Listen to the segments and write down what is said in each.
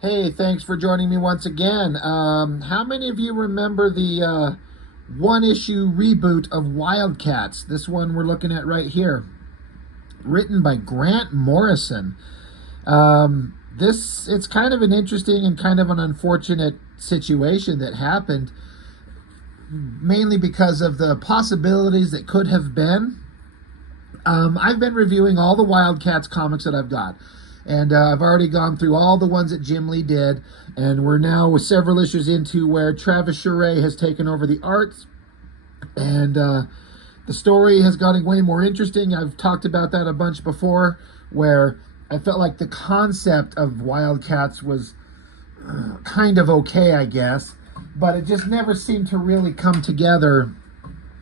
Hey, thanks for joining me once again. How many of you remember the one issue reboot of Wildcats? This one we're looking at right here, written by Grant Morrison. This it's kind of an interesting and kind of an unfortunate situation that happened, mainly because of the possibilities that could have been. I've been reviewing all the Wildcats comics that I've got. And I've already gone through all the ones that Jim Lee did. And we're now with several issues into where Travis Charest has taken over the art. And the story has gotten way more interesting. I've talked about that a bunch before, where I felt like the concept of Wildcats was kind of okay, I guess. But it just never seemed to really come together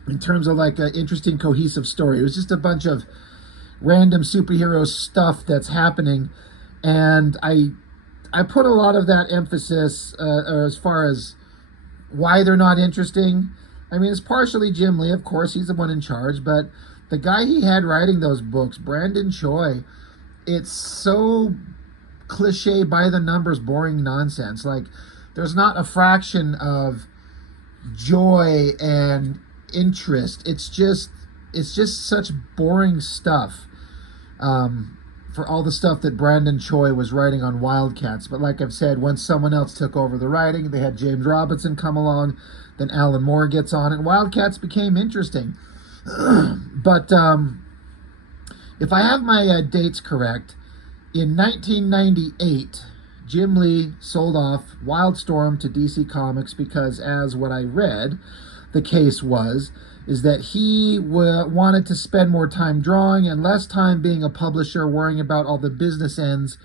in terms of like an interesting, cohesive story. It was just a bunch of random superhero stuff that's happening, and I put a lot of that emphasis as far as why they're not interesting. I mean, it's partially Jim Lee, of course, he's the one in charge, but the guy he had writing those books, Brandon Choi, it's so cliche, by the numbers, boring nonsense. Like, there's not a fraction of joy and interest. It's just such boring stuff, for all the stuff that Brandon Choi was writing on Wildcats. But like I've said, once someone else took over the writing, they had James Robinson come along, then Alan Moore gets on, and Wildcats became interesting. But if I have my dates correct, in 1998, Jim Lee sold off Wildstorm to DC Comics because, as what I read, the case was, is that he wanted to spend more time drawing and less time being a publisher, worrying about all the business ends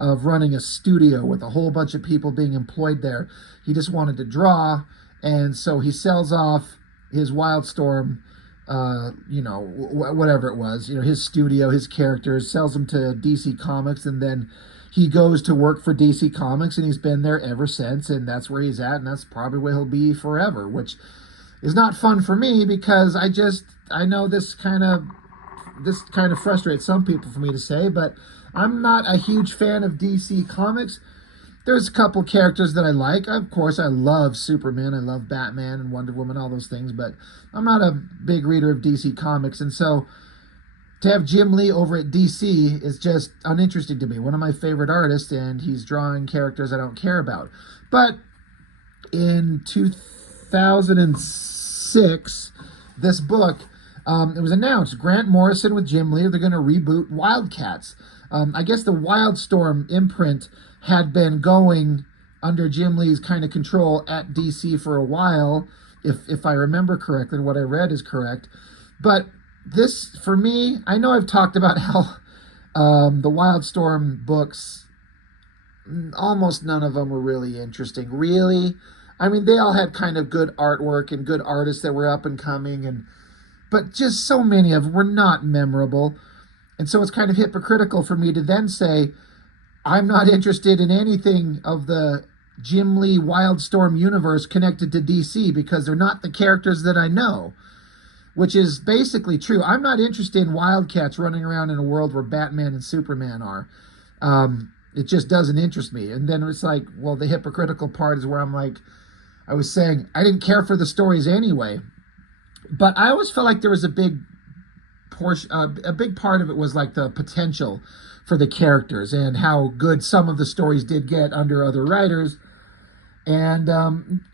of running a studio with a whole bunch of people being employed there. He just wanted to draw, and so he sells off his Wildstorm, whatever it was, his studio, his characters, sells them to DC Comics, and then he goes to work for DC Comics, and he's been there ever since, and that's where he's at, and that's probably where he'll be forever, which is not fun for me, because I know this kind of frustrates some people for me to say, but I'm not a huge fan of DC Comics. There's a couple characters that I like. Of course, I love Superman, I love Batman and Wonder Woman, all those things, but I'm not a big reader of DC Comics, and so to have Jim Lee over at DC is just uninteresting to me. One of my favorite artists, and he's drawing characters I don't care about. But in 2006, this book, it was announced, Grant Morrison with Jim Lee, they're going to reboot Wildcats. I guess the Wildstorm imprint had been going under Jim Lee's kind of control at DC for a while, if I remember correctly, and what I read is correct. But this, for me, I know I've talked about how the Wildstorm books, almost none of them were really interesting. Really, I mean, they all had kind of good artwork and good artists that were up and coming, but just so many of them were not memorable. And so it's kind of hypocritical for me to then say, I'm not interested in anything of the Jim Lee Wildstorm universe connected to DC because they're not the characters that I know, which is basically true. I'm not interested in Wildcats running around in a world where Batman and Superman are. It just doesn't interest me. And then it's like, well, the hypocritical part is where I'm like, I was saying I didn't care for the stories anyway, but I always felt like there was a big portion, a big part of it was like the potential for the characters and how good some of the stories did get under other writers. And,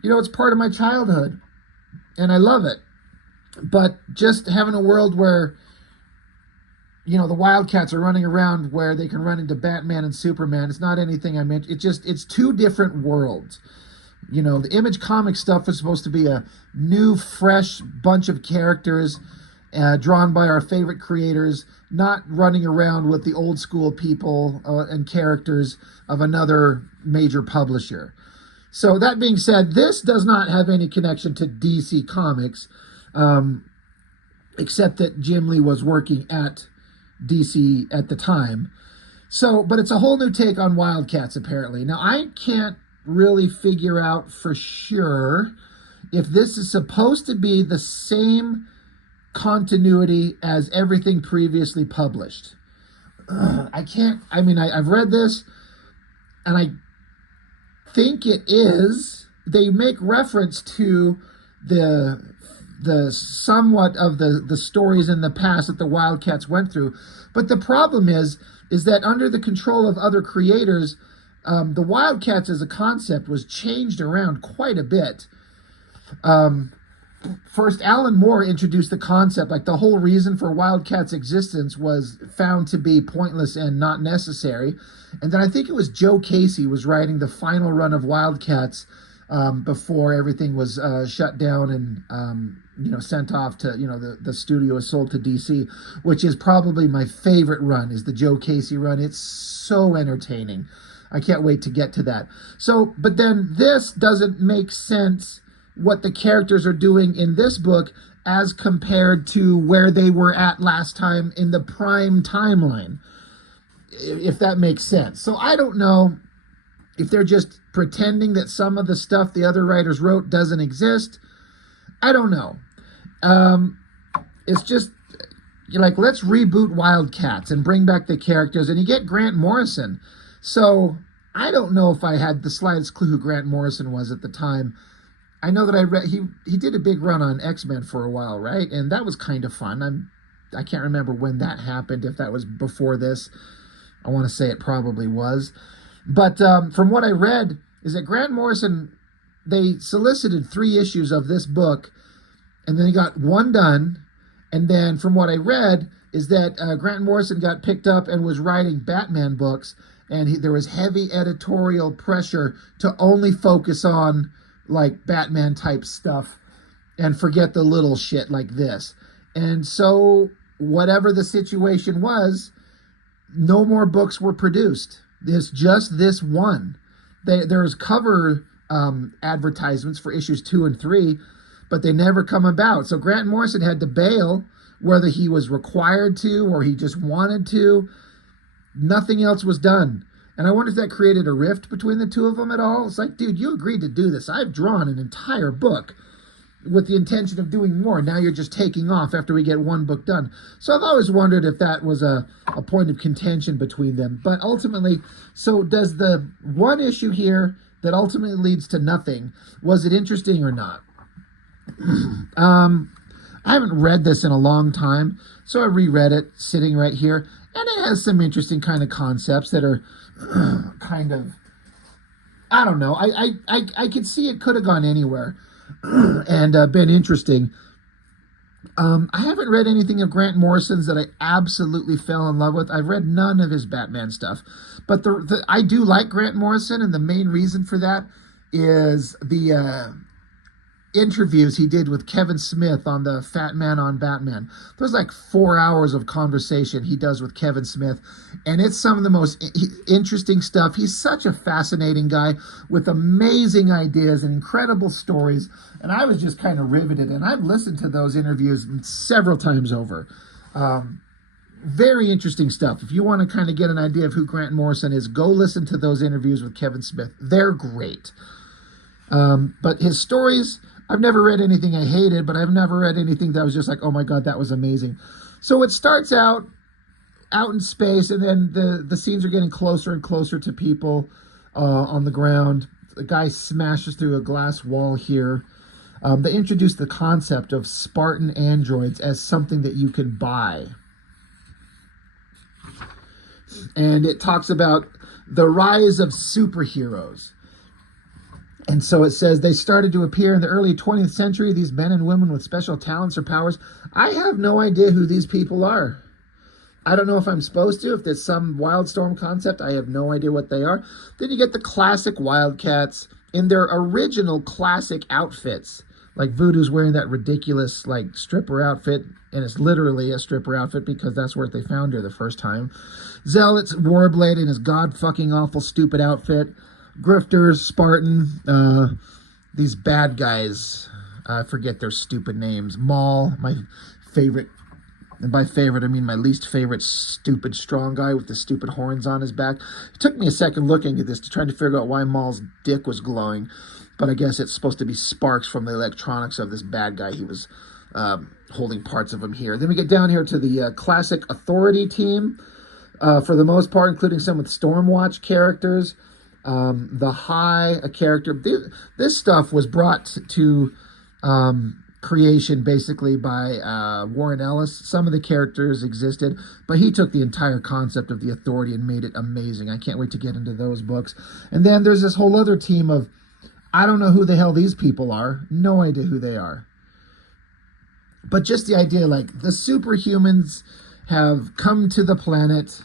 it's part of my childhood and I love it. But just having a world where, the Wildcats are running around where they can run into Batman and Superman, it's not anything I meant. It's two different worlds. The Image comic stuff was supposed to be a new, fresh bunch of characters drawn by our favorite creators, not running around with the old school people and characters of another major publisher. So that being said, this does not have any connection to DC Comics, except that Jim Lee was working at DC at the time. So, but it's a whole new take on Wildcats, apparently. Now, I can't really figure out for sure if this is supposed to be the same continuity as everything previously published. I've read this, and think it is. They make reference to the somewhat of the stories in the past that the Wildcats went through. But the problem is that under the control of other creators, the Wildcats as a concept was changed around quite a bit. First, Alan Moore introduced the concept, like the whole reason for Wildcats' existence was found to be pointless and not necessary. And then I think it was Joe Casey was writing the final run of Wildcats before everything was shut down and sent off to, the studio was sold to DC, which is probably my favorite run, is the Joe Casey run. It's so entertaining. I can't wait to get to that. So, but then this doesn't make sense what the characters are doing in this book as compared to where they were at last time in the prime timeline, if that makes sense. So I don't know if they're just pretending that some of the stuff the other writers wrote doesn't exist. I don't know. It's just like, let's reboot Wildcats and bring back the characters, and you get Grant Morrison. So I don't know if I had the slightest clue who Grant Morrison was at the time. I know that I read he did a big run on X-Men for a while, right? And that was kind of fun. I can't remember when that happened, if that was before this. I want to say it probably was. But from what I read, is that Grant Morrison, they solicited 3 issues of this book, and then he got 1 done. And then from what I read is that Grant Morrison got picked up and was writing Batman books, and there was heavy editorial pressure to only focus on like Batman type stuff and forget the little shit like this. And so whatever the situation was, no more books were produced. There's just this one. There's cover advertisements for issues 2 and 3, but they never come about. So Grant Morrison had to bail, whether he was required to or he just wanted to. Nothing else was done. And I wonder if that created a rift between the two of them at all. It's like, dude, you agreed to do this. I've drawn an entire book with the intention of doing more. Now you're just taking off after we get 1 book done. So I've always wondered if that was a point of contention between them. But ultimately, so does the one issue here that ultimately leads to nothing, was it interesting or not? I haven't read this in a long time, so I reread it sitting right here. And it has some interesting kind of concepts that are kind of, I don't know. I could see it could have gone anywhere and been interesting. I haven't read anything of Grant Morrison's that I absolutely fell in love with. I've read none of his Batman stuff. But I do like Grant Morrison, and the main reason for that is the interviews he did with Kevin Smith on the Fat Man on Batman. There's like 4 hours of conversation he does with Kevin Smith, and it's some of the most interesting stuff. He's such a fascinating guy with amazing ideas and incredible stories, and I was just kind of riveted, and I've listened to those interviews several times over. Very interesting stuff. If you want to kind of get an idea of who Grant Morrison is, go listen to those interviews with Kevin Smith. They're great. But his stories, I've never read anything I hated, but I've never read anything that was just like, oh my God, that was amazing. So it starts out in space, and then the scenes are getting closer and closer to people on the ground. The guy smashes through a glass wall here. They introduced the concept of Spartan androids as something that you can buy. And it talks about the rise of superheroes. And so it says they started to appear in the early 20th century, these men and women with special talents or powers. I have no idea who these people are. I don't know if I'm supposed to, if there's some Wildstorm concept. I have no idea what they are. Then you get the classic Wildcats in their original classic outfits. Like Voodoo's wearing that ridiculous like stripper outfit, and it's literally a stripper outfit because that's where they found her the first time. Zealot's Warblade in his god-fucking awful stupid outfit. Grifters, Spartan, these bad guys, I forget their stupid names. Maul, my favorite, and by favorite I mean my least favorite stupid strong guy with the stupid horns on his back. It took me a second looking at this to try to figure out why Maul's dick was glowing, but I guess it's supposed to be sparks from the electronics of this bad guy. He was holding parts of him here. Then we get down here to the classic Authority team, for the most part, including some with Stormwatch characters. The High, a character. This stuff was brought to creation basically by Warren Ellis. Some of the characters existed, but he took the entire concept of the Authority and made it amazing. I can't wait to get into those books. And then there's this whole other team of, I don't know who the hell these people are. No idea who they are. But just the idea, like, the superhumans have come to the planet,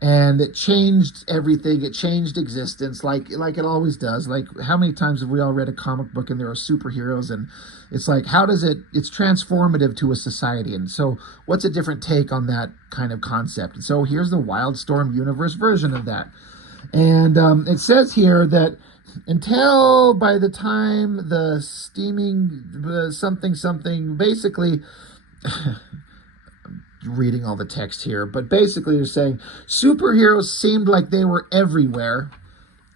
and it changed everything. It changed existence, like it always does. Like, how many times have we all read a comic book and there are superheroes, and it's like, how does it's transformative to a society. And so what's a different take on that kind of concept? And so here's the Wildstorm universe version of that. And it says here that until by the time the steaming something, basically, reading all the text here, but basically they're saying superheroes seemed like they were everywhere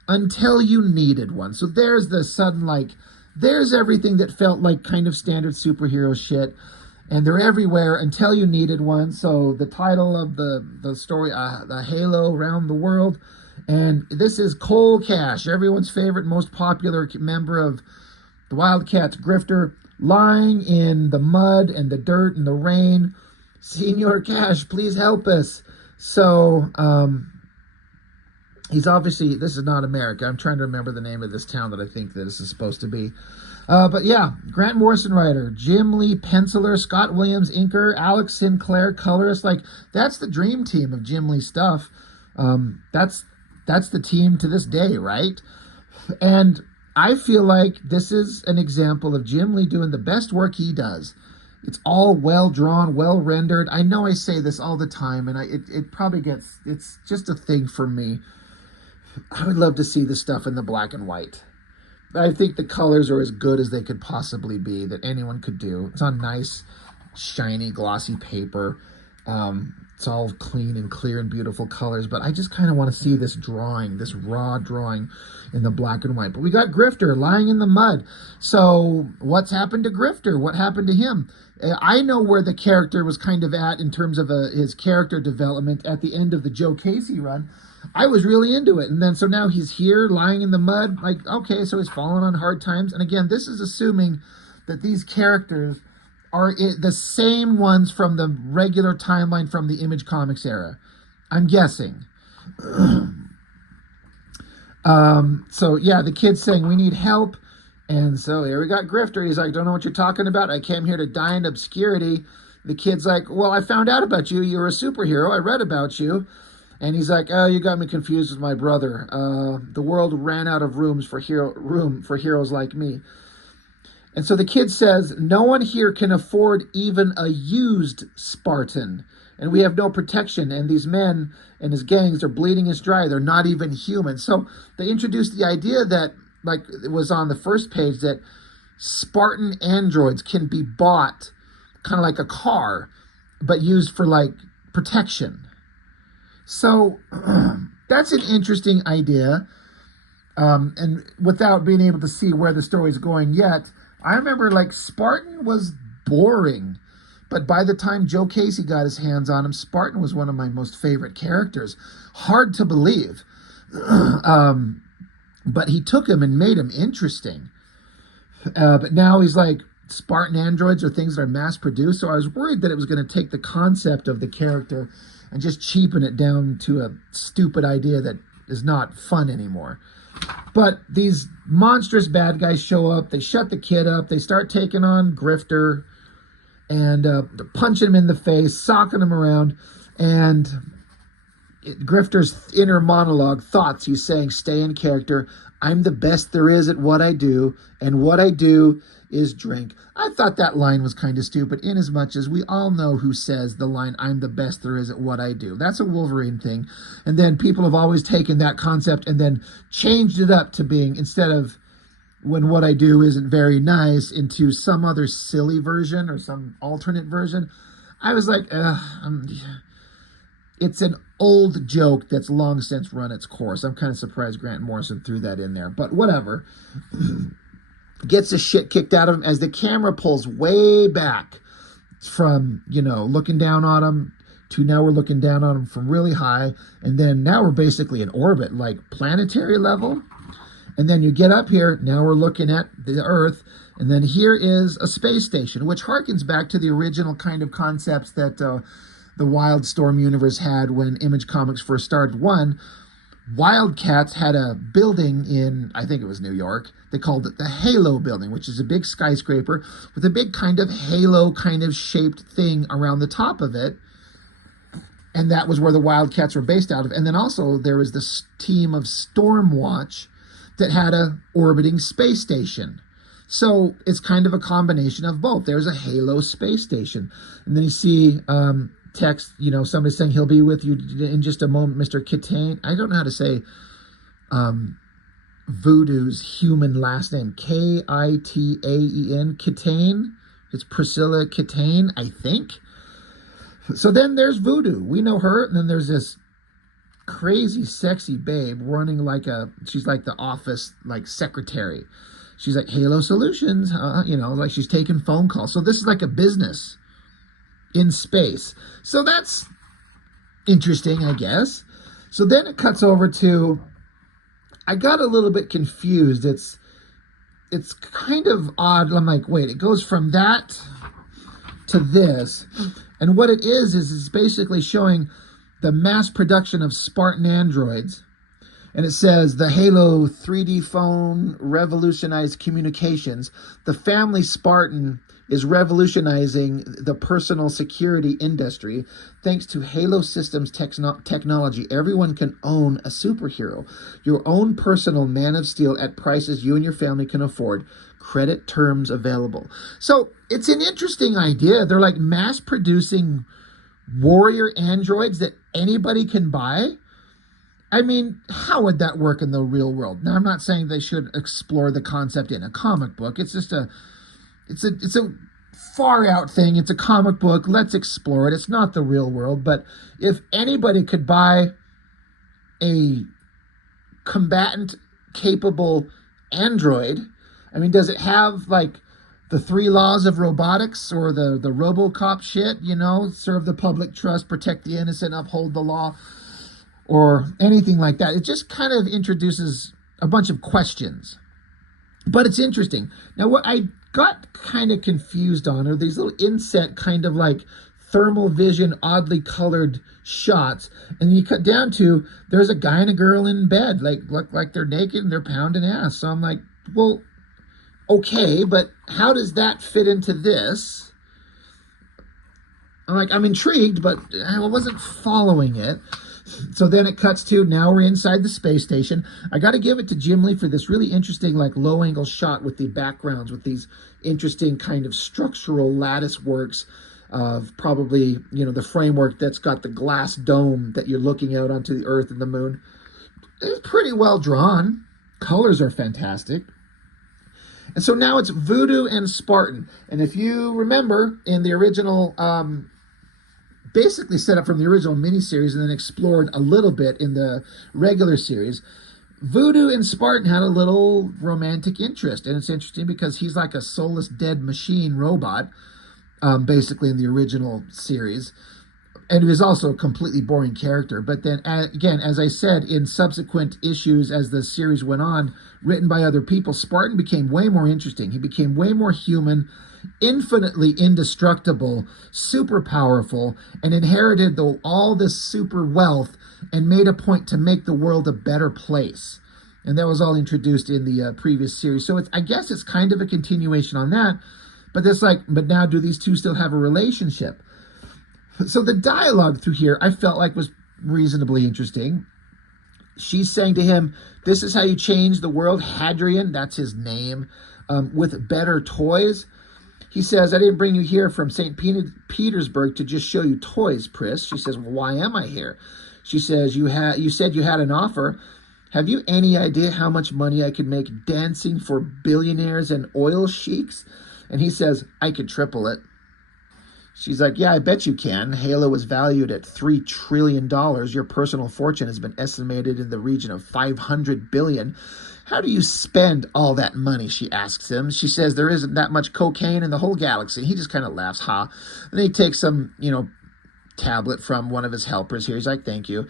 until you needed one. So there's the sudden, like, there's everything that felt like kind of standard superhero shit, and they're everywhere until you needed one. So the title of the story, the Halo Around the World, and this is Cole Cash, everyone's favorite, most popular member of the Wildcats, Grifter, lying in the mud and the dirt and the rain. Senor Cash, please help us. So, he's obviously, this is not America. I'm trying to remember the name of this town that I think that this is supposed to be. But yeah, Grant Morrison writer, Jim Lee penciler, Scott Williams inker, Alex Sinclair colorist. Like, that's the dream team of Jim Lee stuff. That's the team to this day, right? And I feel like this is an example of Jim Lee doing the best work he does. It's all well drawn, well rendered. I know I say this all the time, and it probably it's just a thing for me. I would love to see this stuff in the black and white. I think the colors are as good as they could possibly be, that anyone could do. It's on nice, shiny, glossy paper. It's all clean and clear and beautiful colors, but I just kind of want to see this drawing, this raw drawing in the black and white. But we got Grifter lying in the mud. So what's happened to Grifter? What happened to him? I know where the character was kind of at in terms of his character development at the end of the Joe Casey run. I was really into it. And then so now he's here lying in the mud. Like, okay, so he's fallen on hard times. And again, this is assuming that these characters are the same ones from the regular timeline from the Image Comics era. I'm guessing. So yeah, the kid's saying we need help. And so here we got Grifter. He's like, don't know what you're talking about. I came here to die in obscurity. The kid's like, well, I found out about you. You're a superhero. I read about you. And he's like, oh, you got me confused with my brother. The world ran out of room for heroes like me. And so the kid says, no one here can afford even a used Spartan. And we have no protection. And these men and his gangs are bleeding us dry. They're not even human. So they introduced the idea that, like it was on the first page, that Spartan androids can be bought kind of like a car, but used for like protection. So that's an interesting idea. And without being able to see where the story's going yet, I remember like Spartan was boring. But by the time Joe Casey got his hands on him, Spartan was one of my most favorite characters. Hard to believe. But he took him and made him interesting. But now he's like, Spartan androids are things that are mass-produced. So I was worried that it was going to take the concept of the character and just cheapen it down to a stupid idea that is not fun anymore. But these monstrous bad guys show up. They shut the kid up. They start taking on Grifter. And they're punching him in the face, socking him around. And Grifter's inner monologue, thoughts, he's saying, stay in character. I'm the best there is at what I do, and what I do is drink. I thought that line was kind of stupid, in as much as we all know who says the line, I'm the best there is at what I do. That's a Wolverine thing. And then people have always taken that concept and then changed it up to being, instead of when what I do isn't very nice, into some other silly version or some alternate version. I was like, it's an old joke that's long since run its course. I'm kind of surprised Grant Morrison threw that in there, but whatever. Gets the shit kicked out of him as the camera pulls way back from, looking down on him. to now we're looking down on them from really high, and then now we're basically in orbit, like planetary level. And then you get up here, now we're looking at the Earth, and then here is a space station, which harkens back to the original kind of concepts that the Wildstorm universe had when Image Comics first started. One, Wildcats had a building in, I think it was New York. They called it the Halo Building, which is a big skyscraper with a big kind of halo kind of shaped thing around the top of it. And that was where the Wildcats were based out of. And then also there was this team of Stormwatch that had a orbiting space station. So it's kind of a combination of both. There's a Halo space station. And then you see text, somebody saying he'll be with you in just a moment, Mr. Kitane. I don't know how to say Voodoo's human last name. Kitaen, Kitane. It's Priscilla Kitane, I think. So then there's Voodoo. We know her. And then there's this crazy, sexy babe running she's like the office, like secretary. She's like Halo Solutions, like she's taking phone calls. So this is like a business in space. So that's interesting, I guess. So then it cuts over to, I got a little bit confused. It's kind of odd. I'm like, wait, it goes from that to this. And what it is it's basically showing the mass production of Spartan androids. And it says, the Halo 3D phone revolutionized communications. The family Spartan is revolutionizing the personal security industry. Thanks to Halo Systems technology, everyone can own a superhero. Your own personal Man of Steel at prices you and your family can afford. Credit terms available. So it's an interesting idea. They're like mass producing warrior androids that anybody can buy. I mean, how would that work in the real world? Now, I'm not saying they should explore the concept in a comic book. It's just it's a far out thing. It's a comic book. Let's explore it. It's not the real world. But if anybody could buy a combatant capable android, I mean, does it have like the 3 laws of robotics or the RoboCop shit, serve the public trust, protect the innocent, uphold the law, or anything like that? It just kind of introduces a bunch of questions. But it's interesting. Now, what I got kind of confused on are these little inset kind of like thermal vision, oddly colored shots. And you cut down to, there's a guy and a girl in bed, look like they're naked and they're pounding ass. So I'm like, well, okay, but how does that fit into this? I'm intrigued, but I wasn't following it. So then it cuts to, now we're inside the space station. I got to give it to Jim Lee for this really interesting, like low angle shot with the backgrounds, with these interesting kind of structural lattice works of probably, the framework that's got the glass dome that you're looking out onto the Earth and the moon. It's pretty well drawn. Colors are fantastic. And so now it's Voodoo and Spartan. And if you remember in the original, basically set up from the original miniseries and then explored a little bit in the regular series, Voodoo and Spartan had a little romantic interest. And it's interesting because he's like a soulless dead machine robot, basically in the original series. And he was also a completely boring character. But then, again, as I said, in subsequent issues as the series went on, written by other people, Spartan became way more interesting. He became way more human, infinitely indestructible, super powerful, and inherited all this super wealth and made a point to make the world a better place. And that was all introduced in the previous series. So I guess it's kind of a continuation on that. But but now do these two still have a relationship? So the dialogue through here I felt like was reasonably interesting. She's saying to him, this is how you change the world, Hadrian, that's his name, with better toys. He says, I didn't bring you here from St. Petersburg to just show you toys, Pris. She says, well, why am I here? She says, you said you had an offer. Have you any idea how much money I could make dancing for billionaires and oil sheiks? And he says, I could triple it. She's like, yeah, I bet you can. Halo is valued at $3 trillion. Your personal fortune has been estimated in the region of $500 billion. How do you spend all that money, she asks him. She says there isn't that much cocaine in the whole galaxy. He just kind of laughs, ha. Then he takes some, tablet from one of his helpers here. He's like, thank you.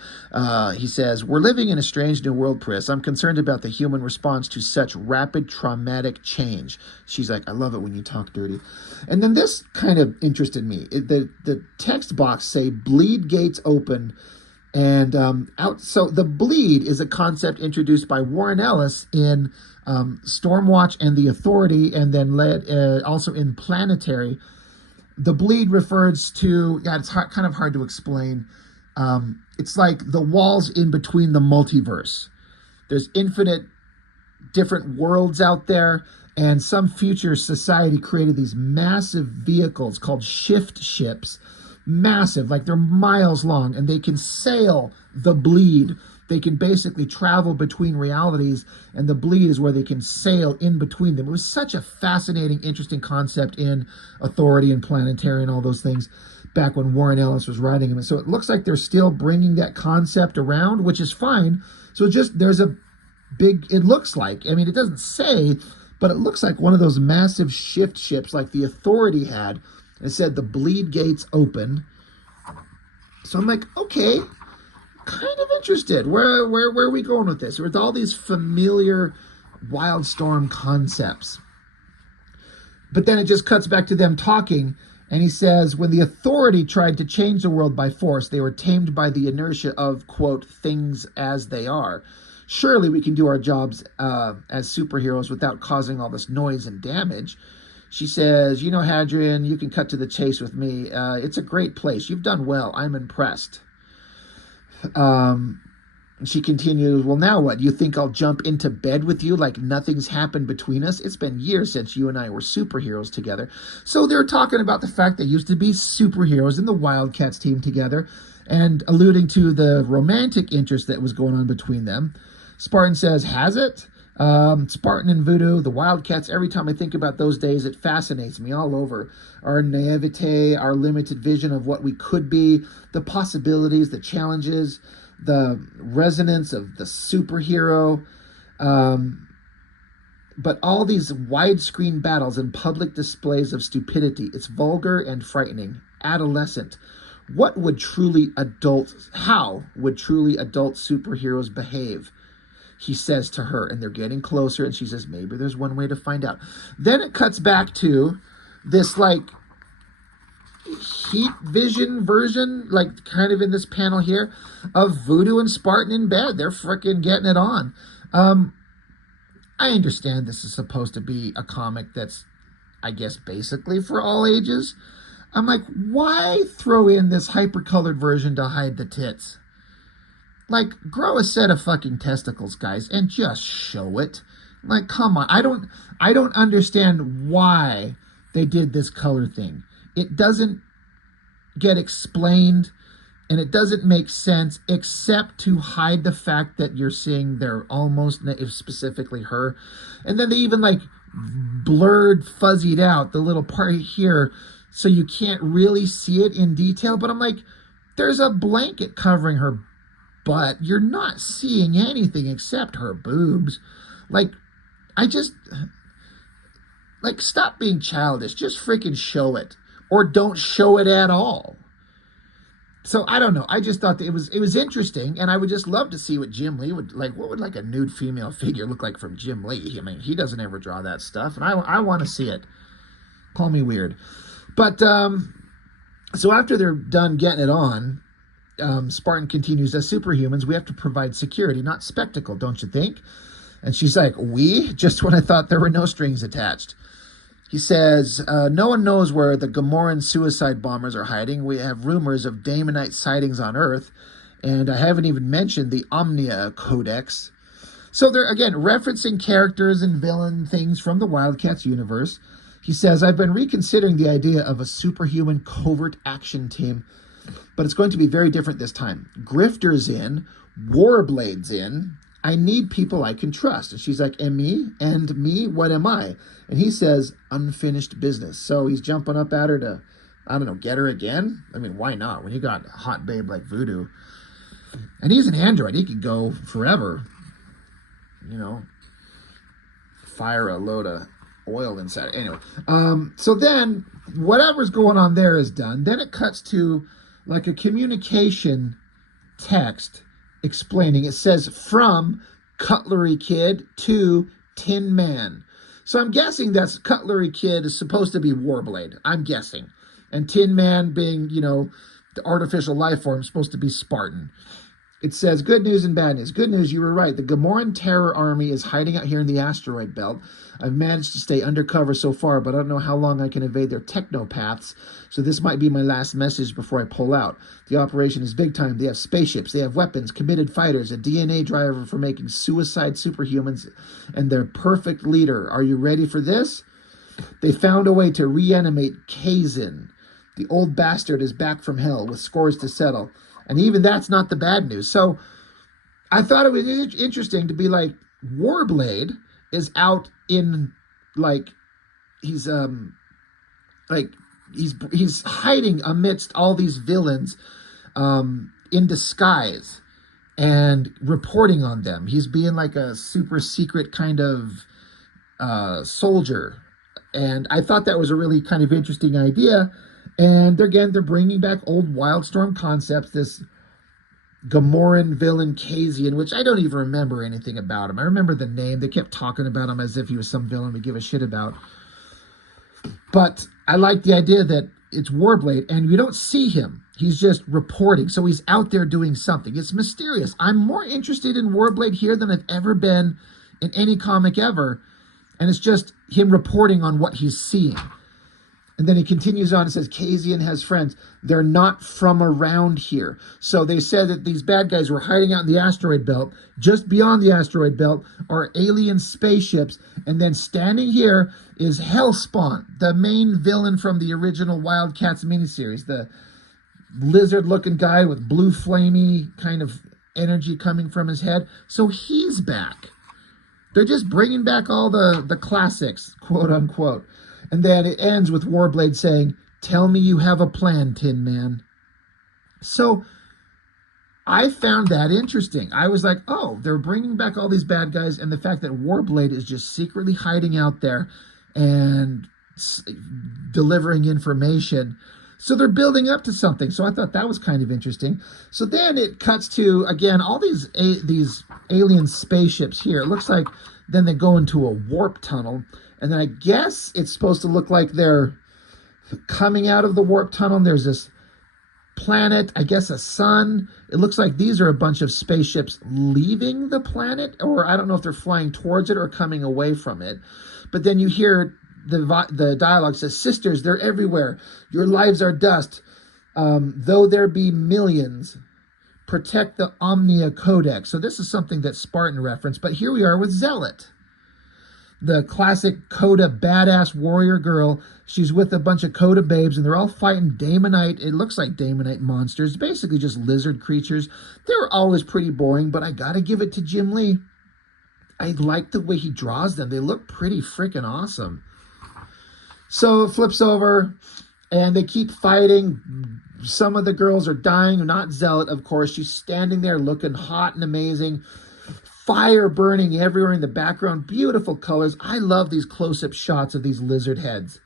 He says, we're living in a strange new world, Pris. I'm concerned about the human response to such rapid traumatic change. She's like, I love it when you talk dirty. And then this kind of interested me. The text box say, bleed gates open. And so the bleed is a concept introduced by Warren Ellis in Stormwatch and the Authority, and then led also in Planetary. The bleed refers to, it's kind of hard to explain. It's like the walls in between the multiverse. There's infinite different worlds out there, and some future society created these massive vehicles called shift ships. Massive, like they're miles long, and they can sail the bleed. They can basically travel between realities, and the bleed is where they can sail in between them. It was such a fascinating, interesting concept in Authority and Planetary and all those things back when Warren Ellis was writing them. And so it looks like they're still bringing that concept around, which is fine. So just there's a big, it looks like, I mean, it doesn't say, but it looks like one of those massive shift ships like the Authority had. It said the bleed gates open. So I'm like, okay, kind of interested. Where are we going with this? With all these familiar Wildstorm concepts. But then it just cuts back to them talking, and he says, when the Authority tried to change the world by force, they were tamed by the inertia of, quote, things as they are. Surely we can do our jobs as superheroes without causing all this noise and damage. She says, you know, Hadrian, you can cut to the chase with me. It's a great place. You've done well. I'm impressed. She continues, well, now what? You think I'll jump into bed with you like nothing's happened between us? It's been years since you and I were superheroes together. So they're talking about the fact they used to be superheroes in the Wildcats team together, and alluding to the romantic interest that was going on between them. Spartan says, has it? Spartan and Voodoo, the Wildcats, every time I think about those days, it fascinates me all over. Our naivete, our limited vision of what we could be, the possibilities, the challenges, the resonance of the superhero. But all these widescreen battles and public displays of stupidity, it's vulgar and frightening. Adolescent. How would truly adult superheroes behave? He says to her, and they're getting closer, and she says, maybe there's one way to find out. Then it cuts back to this, like, heat vision version, like, kind of in this panel here, of Voodoo and Spartan in bed. They're freaking getting it on. I understand this is supposed to be a comic that's, I guess, basically for all ages. I'm like, why throw in this hyper-colored version to hide the tits? Like, grow a set of fucking testicles, guys, and just show it. Like, come on. I don't understand why they did this color thing. It doesn't get explained, and it doesn't make sense, except to hide the fact that you're seeing they're almost, specifically her. And then they even, like, blurred, fuzzied out the little part here so you can't really see it in detail. But I'm like, there's a blanket covering her butt. You're not seeing anything except her boobs. Like, stop being childish. Just freaking show it. Or don't show it at all. So, I don't know. I just thought that it was interesting, and I would just love to see what Jim Lee would, like, what would, like, a nude female figure look like from Jim Lee? I mean, he doesn't ever draw that stuff, and I want to see it. Call me weird. But, so after they're done getting it on, Spartan continues, as superhumans, we have to provide security, not spectacle, don't you think? And she's like, just when I thought there were no strings attached. He says, no one knows where the Gamoran suicide bombers are hiding. We have rumors of Daemonite sightings on Earth, and I haven't even mentioned the Omnia Codex. So they're, again, referencing characters and villain things from the Wildcats universe. He says, I've been reconsidering the idea of a superhuman covert action team, but it's going to be very different this time. Grifter's in, Warblade's in. I need people I can trust. And she's like, and me, what am I? And he says, unfinished business. So he's jumping up at her to, I don't know, get her again? I mean, why not? When you got a hot babe like Voodoo. And he's an android. He could go forever. You know, fire a load of oil inside. Anyway, so then whatever's going on there is done. Then it cuts to like a communication text explaining. It says from Cutlery Kid to Tin Man. So I'm guessing that's Cutlery Kid is supposed to be Warblade. I'm guessing. And Tin Man being, the artificial life form, supposed to be Spartan. It says, good news and bad news. Good news, you were right. The Gamoran terror army is hiding out here in the asteroid belt. I've managed to stay undercover so far, but I don't know how long I can evade their technopaths, so this might be my last message before I pull out. The operation is big time. They have spaceships, they have weapons, committed fighters, a DNA driver for making suicide superhumans, and their perfect leader. Are you ready for this? They found a way to reanimate Kazin. The old bastard is back from hell with scores to settle. And even that's not the bad news. So I thought it was interesting to be like, Warblade is out in, he's hiding amidst all these villains in disguise and reporting on them. He's being like a super secret kind of soldier. And I thought that was a really kind of interesting idea. And again, they're bringing back old Wildstorm concepts, this Gamoran villain Kazian, which I don't even remember anything about him. I remember the name. They kept talking about him as if he was some villain we give a shit about. But I like the idea that it's Warblade, and we don't see him. He's just reporting. So he's out there doing something. It's mysterious. I'm more interested in Warblade here than I've ever been in any comic ever. And it's just him reporting on what he's seeing. And then he continues on and says, Kazian has friends. They're not from around here. So they said that these bad guys were hiding out in the asteroid belt. Just beyond the asteroid belt are alien spaceships. And then standing here is Hellspawn, the main villain from the original Wildcats miniseries. The lizard-looking guy with blue flamey kind of energy coming from his head. So he's back. They're just bringing back all the classics, quote unquote. And then it ends with Warblade saying, tell me you have a plan, Tin Man. So I found that interesting. I was like, oh, they're bringing back all these bad guys, and the fact that Warblade is just secretly hiding out there and delivering information. So they're building up to something. So I thought that was kind of interesting. So then it cuts to, again, all these alien spaceships here. It looks like then they go into a warp tunnel. And then I guess it's supposed to look like they're coming out of the warp tunnel. And there's this planet, I guess a sun. It looks like these are a bunch of spaceships leaving the planet, or I don't know if they're flying towards it or coming away from it. But then you hear the dialogue says, sisters, they're everywhere. Your lives are dust. Though there be millions, protect the Omnia Codex. So this is something that Spartan referenced, but here we are with Zealot. The classic Coda badass warrior girl. She's with a bunch of Coda babes, and they're all fighting Daemonite. It looks like Daemonite monsters, basically just lizard creatures. They were always pretty boring, but I gotta give it to Jim Lee. I like the way he draws them. They look pretty freaking awesome. So it flips over, and they keep fighting. Some of the girls are dying, not Zealot, of course. She's standing there looking hot and amazing. Fire burning everywhere in the background. Beautiful colors. I love these close-up shots of these lizard heads.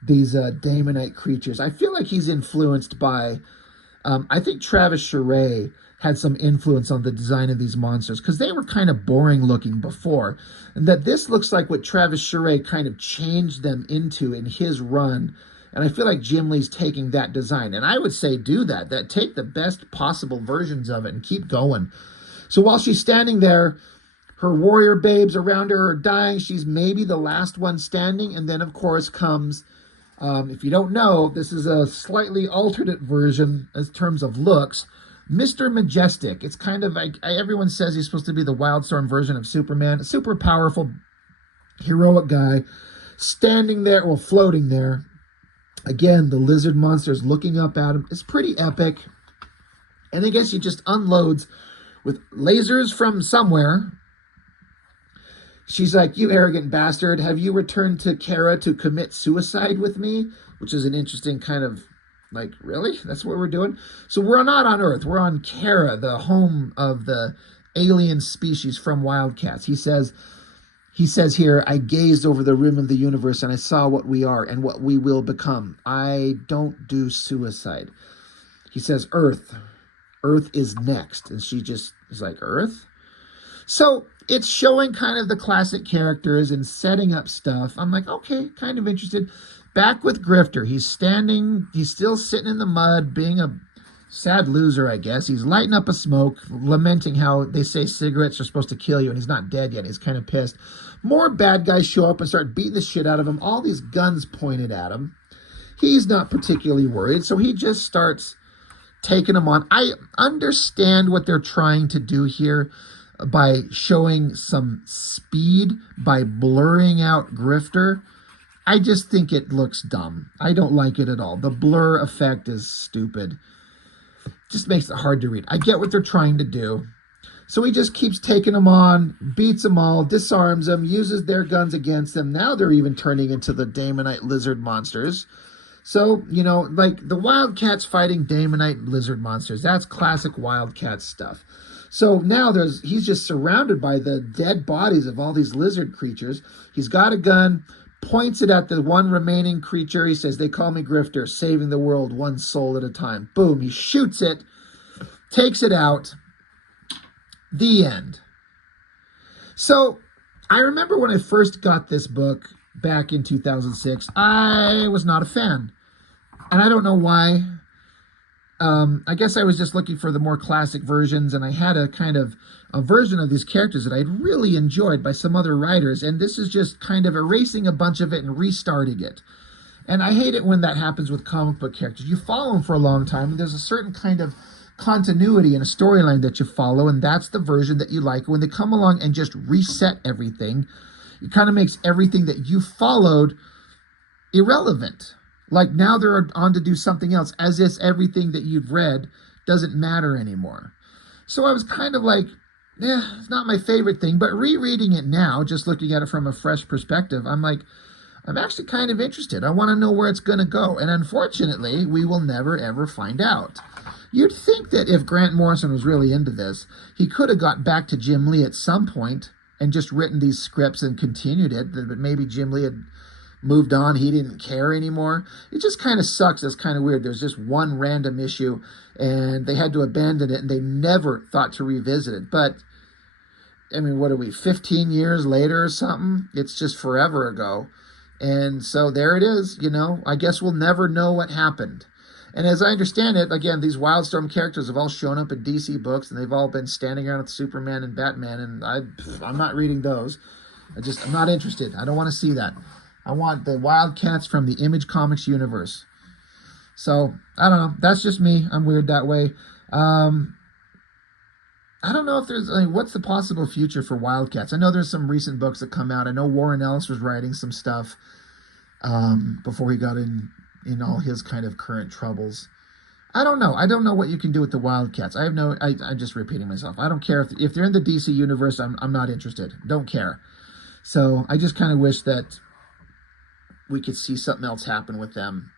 These Daemonite creatures. I feel like he's influenced by... I think Travis Charest had some influence on the design of these monsters, because they were kind of boring looking before. And that this looks like what Travis Charest kind of changed them into in his run. And I feel like Jim Lee's taking that design. And I would say do that. Take the best possible versions of it and keep going. So while she's standing there, her warrior babes around her are dying. She's maybe the last one standing. And then, of course, comes, if you don't know, this is a slightly alternate version in terms of looks, Mr. Majestic. It's kind of like, everyone says he's supposed to be the Wildstorm version of Superman. A super powerful, heroic guy standing there, well, floating there. Again, the lizard monster's looking up at him. It's pretty epic. And I guess he just unloads with lasers from somewhere. She's like, you arrogant bastard, have you returned to Kara to commit suicide with me? Which is an interesting kind of, like, really? That's what we're doing? So we're not on Earth. We're on Kara, the home of the alien species from Wildcats. He says here, I gazed over the rim of the universe and I saw what we are and what we will become. I don't do suicide. he says, Earth. Earth is next. And she just is like, Earth? So it's showing kind of the classic characters and setting up stuff. I'm like, okay, kind of interested. Back with Grifter. He's still sitting in the mud, being a sad loser, I guess. He's lighting up a smoke, lamenting how they say cigarettes are supposed to kill you, and he's not dead yet. He's kind of pissed. More bad guys show up and start beating the shit out of him. All these guns pointed at him. He's not particularly worried, so he just starts taking them on. I understand what they're trying to do here by showing some speed, by blurring out Grifter. I just think it looks dumb. I don't like it at all. The blur effect is stupid. Just makes it hard to read. I get what they're trying to do. So he just keeps taking them on, beats them all, disarms them, uses their guns against them. Now they're even turning into the Daemonite lizard monsters. So, you know, like the Wildcats fighting Daemonite lizard monsters. That's classic Wildcat stuff. So now he's just surrounded by the dead bodies of all these lizard creatures. He's got a gun, points it at the one remaining creature. He says, they call me Grifter, saving the world one soul at a time. Boom, he shoots it, takes it out. The end. So I remember when I first got this book back in 2006, I was not a fan. And I don't know why. I guess I was just looking for the more classic versions, and I had a kind of a version of these characters that I'd really enjoyed by some other writers, and this is just kind of erasing a bunch of it and restarting it. And I hate it when that happens with comic book characters. You follow them for a long time, and there's a certain kind of continuity in a storyline that you follow, and that's the version that you like. When they come along and just reset everything, it kind of makes everything that you followed irrelevant. Like now they're on to do something else, as if everything that you've read doesn't matter anymore. So I was kind of like, it's not my favorite thing. But rereading it now, just looking at it from a fresh perspective, I'm like, I'm actually kind of interested. I want to know where it's going to go. And unfortunately, we will never, ever find out. You'd think that if Grant Morrison was really into this, he could have got back to Jim Lee at some point and just written these scripts and continued it. But maybe Jim Lee had moved on. He didn't care anymore. It just kind of sucks. It's kind of weird. There's just one random issue and they had to abandon it and they never thought to revisit it. But I mean, what are we, 15 years later or something? It's just forever ago. And so there it is, you know. I guess we'll never know what happened. And as I understand it, again, these Wildstorm characters have all shown up in DC books and they've all been standing around with Superman and Batman, and I'm not reading those. I'm not interested. I don't want to see that. I want the Wildcats from the Image Comics universe. So, I don't know. That's just me. I'm weird that way. I don't know if what's the possible future for Wildcats? I know there's some recent books that come out. I know Warren Ellis was writing some stuff before he got in all his kind of current troubles. I don't know. I don't know what you can do with the Wildcats. I'm just repeating myself. I don't care if they're in the DC universe. I'm not interested. Don't care. So I just kind of wish that we could see something else happen with them,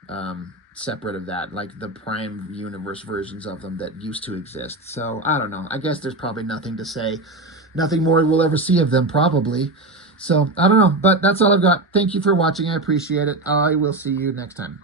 separate of that, like the Prime Universe versions of them that used to exist. So I don't know. I guess there's probably nothing to say. Nothing more we'll ever see of them, probably. So I don't know. But that's all I've got. Thank you for watching. I appreciate it. I will see you next time.